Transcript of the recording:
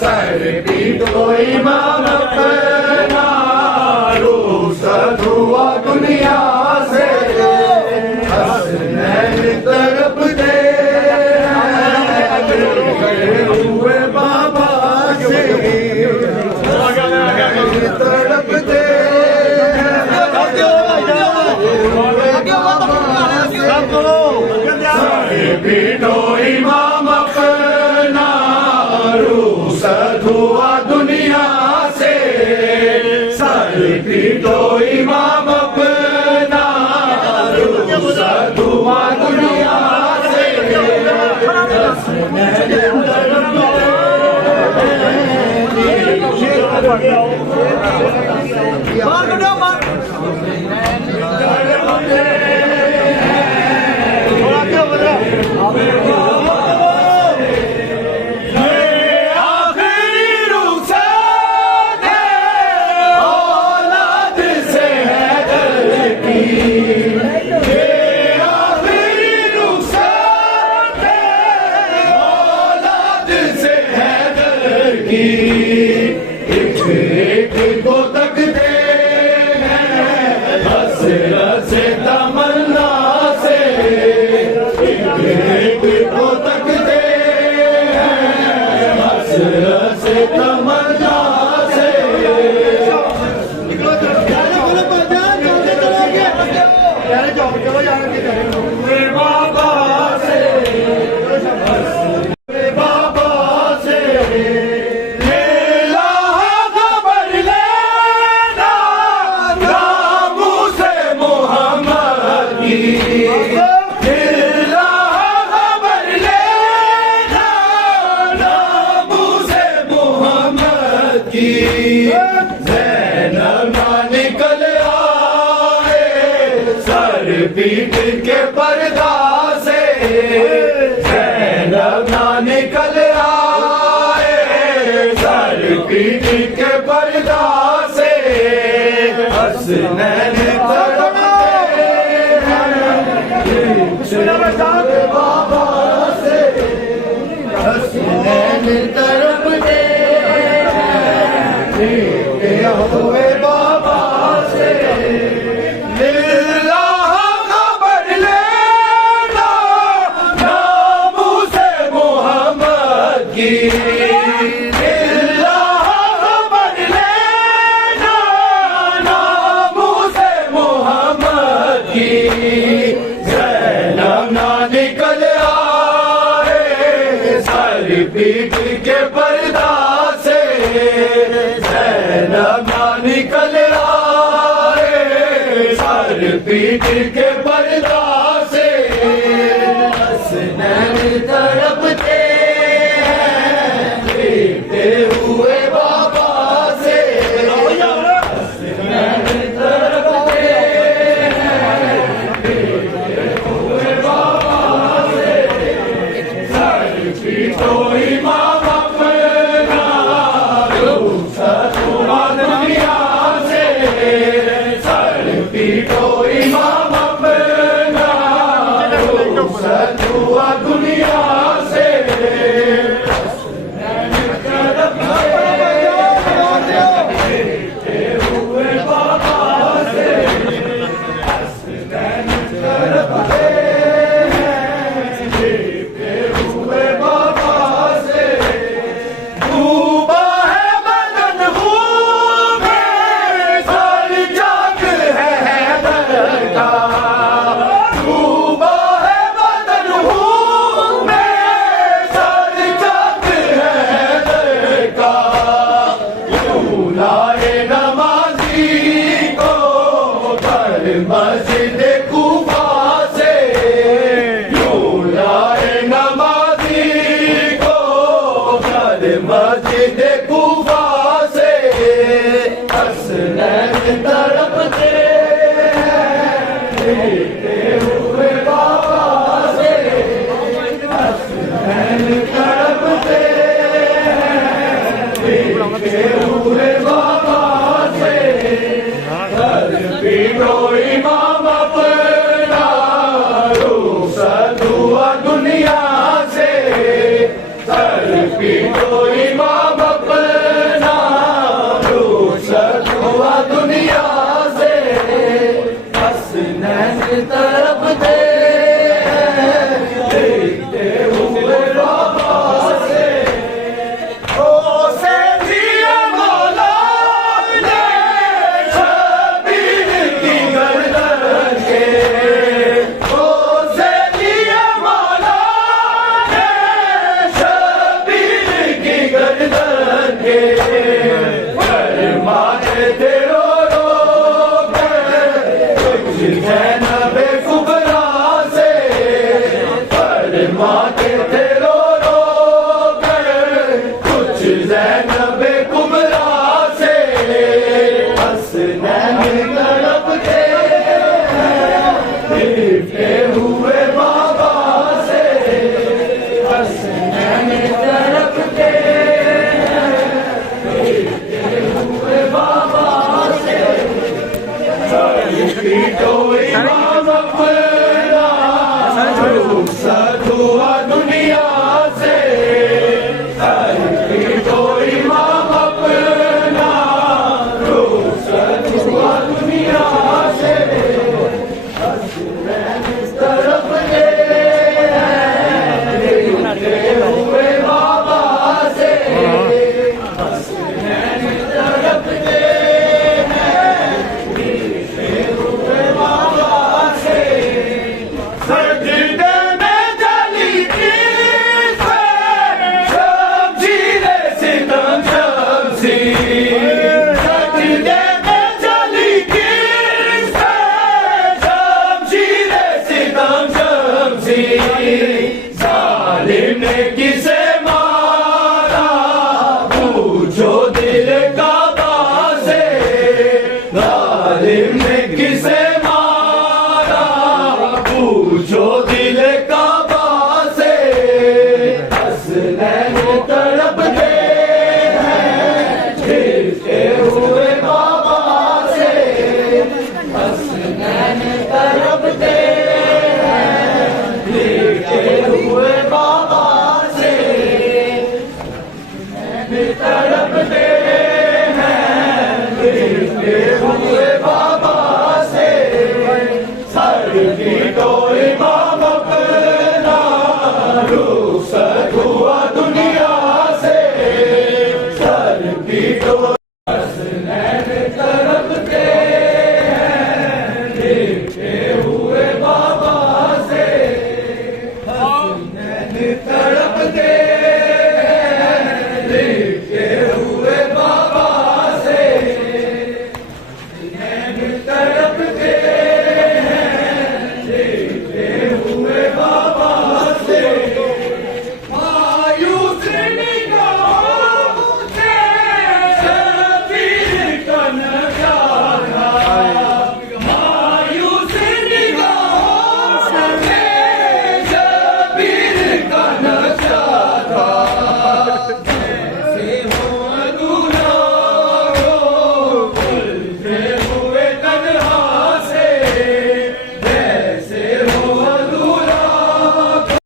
sir पीटो इमाम अपना, रुखसत हुआ दुनिया से, हसनैन तड़पते गए हुए बाबा से, तड़पते सर पीटो इमाम अपना, रुखसत हुआ दुनिया से, सर पीटो इमाम अपना, रुखसत हुआ दुनिया से, एक को तकते हैं हसरत से तमन्ना से, एक को तकते हैं हसरत से तमन्ना से, बाबा से, बाबा से निकल आए सर पीट के पर्दा से, ज़ैनब ना निकल आए सर पीट के पर्दा से, हसनैन तड़पते हैं बाबा से, हसनैन तड़पते हुए बाबा से, लिल्लाह खबर लेना नामू से मोहम्मद की, लिल्लाह खबर लेना नामू से मोहम्मद की, ज़ैनब ना निकल आए सर पीट के पर्दा से, ज़ैनब ना निकल आए सर पीट के पर्दा से, हसनैन तड़पते हैं पीटे हुए बाबा से, हसनैन तड़पते हैं पीटे हुए बाबा से, सर पीटो इमाम अपना, रुखसत हुआ दुनिया से, सर पीटो इमाम अपना, रुखसत हुआ दुनिया से, पीटे हुए बाबा से, तड़पते हैं पीटे हुए बाबा से, डूबा है बदन खून में सर जाग है हैदर का, डूबा है बदन खून में सर जाग है हैदर का, यूं लाए नमाजी को कर मस्जिद कूफा से, यूं लाए नमाजी को कर मस्जिद कूफा से, हसनैन तड़पते हैं पीटे हुए बाबा से, हसनैन तड़पते हैं पीटे हुए बाबा से, सर पीटो तो इमाम अपना रुखसत हुआ दुनिया से तो इमाम अपना रुखसत हुआ दुनिया से इस तरफ हुए बाबा से सजदे में जली थी शमशीरे सितम शमसी सजदे में जली थी शमशीरे सितम शमसी जालिम ने किसे मारा पूछो दिल का बासे जालिम ने किसे पूछो दिल का बासे हसनैन तड़पते हैं गिरते हुए बाबा से